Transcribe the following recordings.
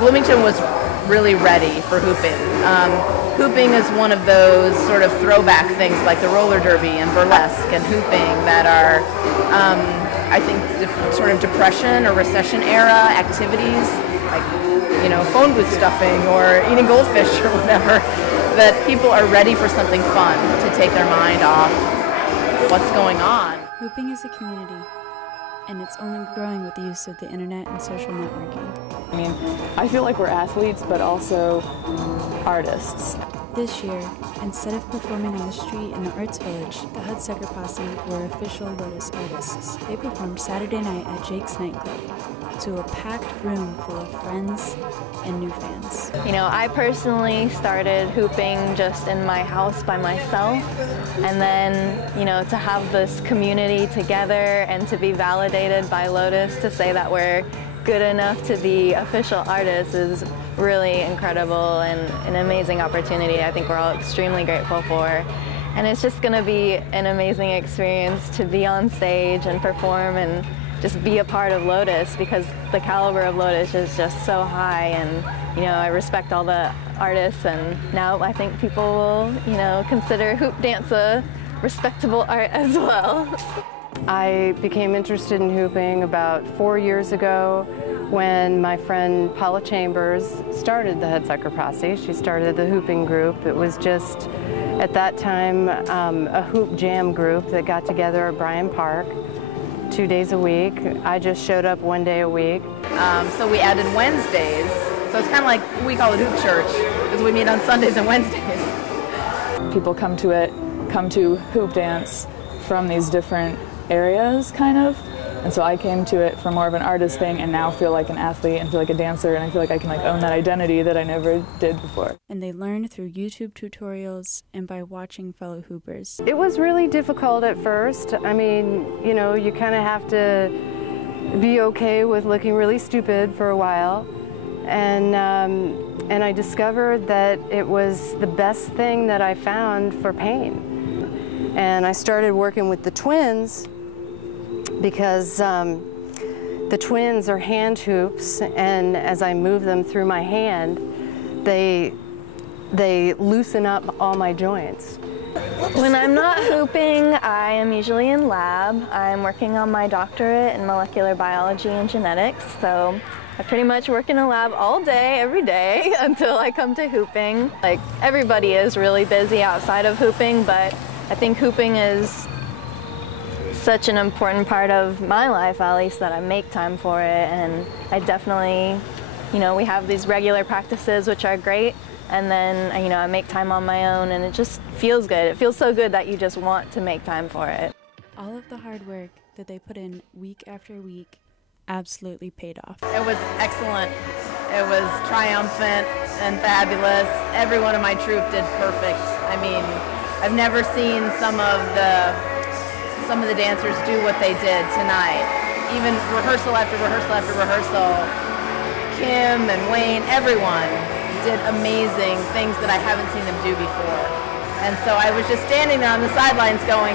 Bloomington was really ready for hooping. Hooping is one of those sort of throwback things like the roller derby and burlesque and hooping that are, I think, sort of depression or recession era activities, like, you know, phone booth stuffing or eating goldfish or whatever, that people are ready for something fun to take their mind off what's going on. Hooping is a community, and it's only growing with the use of the internet and social networking. I mean, I feel like we're athletes, but also artists. This year, instead of performing on the street in the Arts Village, the Hudsucker Posse were official Lotus artists. They performed Saturday night at Jake's nightclub to a packed room full of friends and new fans. You know, I personally started hooping just in my house by myself, and then, you know, to have this community together and to be validated by Lotus to say that we're good enough to be official artists is really incredible and an amazing opportunity I think we're all extremely grateful for. And it's just going to be an amazing experience to be on stage and perform and just be a part of Lotus, because the caliber of Lotus is just so high, and you know, I respect all the artists, and now I think people will, you know, consider hoop dance a respectable art as well. I became interested in hooping about 4 years ago when my friend Paula Chambers started the Hudsucker Posse. She started the hooping group. It was just, at that time, a hoop jam group that got together at Bryant Park 2 days a week. I just showed up 1 day a week. So we added Wednesdays. So it's kind of like, we call it Hoop Church, because we meet on Sundays and Wednesdays. People come to hoop dance from these different areas, kind of. And so I came to it for more of an artist thing, and now feel like an athlete and feel like a dancer, and I feel like I can own that identity that I never did before. And they learn through YouTube tutorials and by watching fellow hoopers. It was really difficult at first. I mean, you know, you kind of have to be okay with looking really stupid for a while. And I discovered that it was the best thing that I found for pain. And I started working with the twins, because the twins are hand hoops, and as I move them through my hand, they loosen up all my joints. When I'm not hooping, I am usually in lab. I'm working on my doctorate in molecular biology and genetics, so I pretty much work in a lab all day, every day, until I come to hooping. Like, everybody is really busy outside of hooping, but I think hooping is such an important part of my life, at least, that I make time for it. And I definitely, you know, we have these regular practices which are great, and then, you know, I make time on my own, and it just feels good. It feels so good that you just want to make time for it. All of the hard work that they put in week after week absolutely paid off. It was excellent. It was triumphant and fabulous. Every one of my troupe did perfect. I mean, I've never seen some of the dancers do what they did tonight. Even rehearsal after rehearsal after rehearsal, Kim and Wayne, everyone did amazing things that I haven't seen them do before. And so I was just standing there on the sidelines going,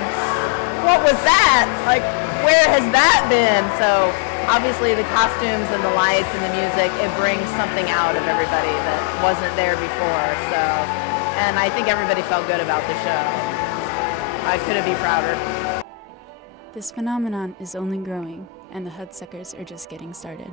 what was that? Like, where has that been? So obviously the costumes and the lights and the music, it brings something out of everybody that wasn't there before. So, and I think everybody felt good about the show. I couldn't be prouder. This phenomenon is only growing, and the Hudsuckers are just getting started.